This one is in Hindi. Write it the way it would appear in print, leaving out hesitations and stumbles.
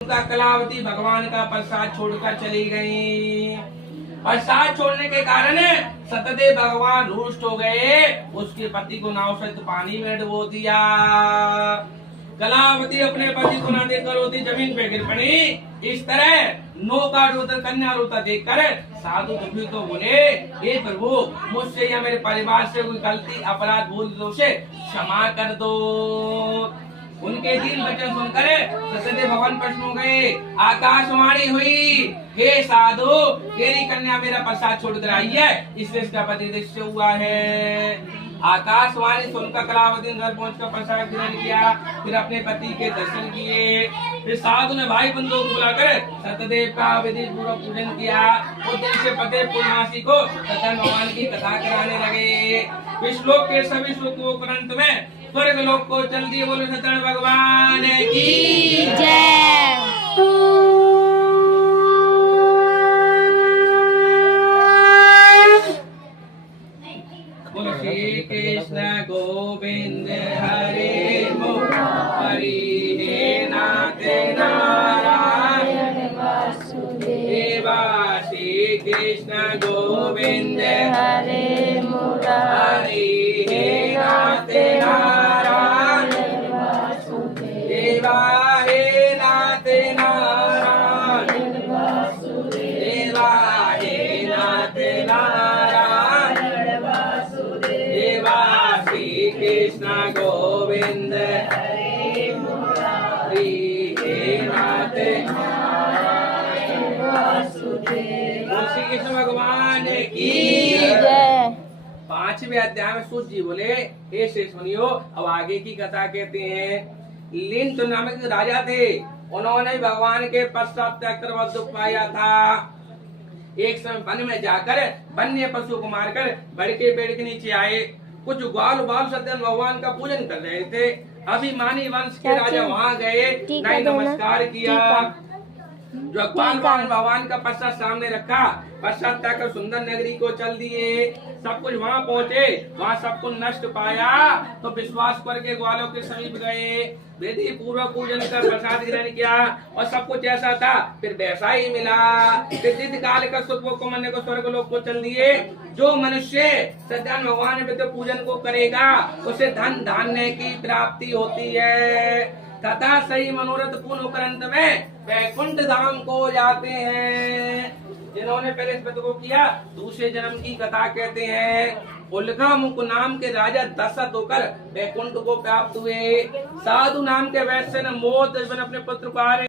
उनका कलावती भगवान का प्रसाद छोड़कर चली गई। प्रसाद छोड़ने के कारण सतदेव भगवान रुष्ट हो गए, उसके पति को नाव सहित पानी में डुबो दिया। कलावती अपने पति को न देखकर रोती जमीन पे गिर पड़ी। इस तरह नौका रोता कन्या रोता देखकर साधु दुखी तो बोले, हे प्रभु, मुझसे या मेरे परिवार से कोई गलती अपराध भूल दोषे क्षमा कर दो। उनके दीन वचन सुनकर सतदेव भगवान प्रश्न हो गए। आकाशवाणी हुई, हे साधु, तेरी कन्या मेरा प्रसाद छोड़कर आई है, इसलिए इसका पति दृश्य हुआ है। आकाशवाणी सुनकर कलावती घर पहुंचकर प्रसाद ग्रहण किया, फिर अपने पति के दर्शन किए। फिर साधु ने भाई बंधुओं को बुलाकर सतदेव का विधि पूर्वक पूजन किया। उस दिन से प्रत्येक पूर्णमासी को सत्यनारायण भगवान की कथा कराने लगे। विश्वलोक के सभी श्लोकों को अंत में स्वर्ग लोक को चल दिए। बोलो सत्यनारायण भगवान की जय। बोलो श्री कृष्ण गोविंद हरे मुरारी, हे नाथ नारायण वासुदेवा। श्री कृष्ण गोविंद हरे मुरारी, हे नाथ नारायण वासुदेवा, हे नाथ नारायण वासुदेवा, हे नाथ नारायण वासुदेवा। श्री कृष्ण गोविंद हरे मुरारी, हे नाथ नारायण वासुदेवा। श्री कृष्ण भगवान की जय। 5वें अध्याय में सूत जी बोले, हे शेष मुनियो, अब आगे की कथा कहते हैं। लिंत नामक राजा थे, उन्होंने भगवान के पश्चात त्याग कर बहुत दुख पाया था। एक समय वन में जाकर वन्य पशु को मारकर बड़ के पेड़ के नीचे आए। कुछ ग्वाल बाल सत्यनारायण भगवान का पूजन कर रहे थे। अभिमानी वंश के राजा वहाँ गए, नहीं नमस्कार किया। जो ग्वाल बाल भगवान का प्रसाद सामने रखा, प्रसाद त्याग सुंदर नगरी को चल दिए। सब कुछ वहाँ पहुँचे, वहाँ सब कुछ नष्ट पाया तो विश्वास करके ग्वालों के समीप गए। विधि पूर्वक पूजन कर प्रसाद ग्रहण किया और सब कुछ ऐसा था फिर वैसा ही मिला। फिर काल का सुख को मन को स्वर्ग लोक को चल दिए। जो मनुष्य सत्यनारायण भगवान के पूजन को करेगा उसे धन धान्य की प्राप्ति होती है तथा सही मनोरथ पूर्ण होकर अंत में वैकुंठ धाम को जाते हैं। जिन्होंने पहले इस व्रत को किया दूसरे जन्म की कथा कहते हैं। उल्का मुख नाम के राजा दशरथ होकर वैकुंठ को प्राप्त हुए। साधु नाम के वैश्य ने मोह अपने पुत्र को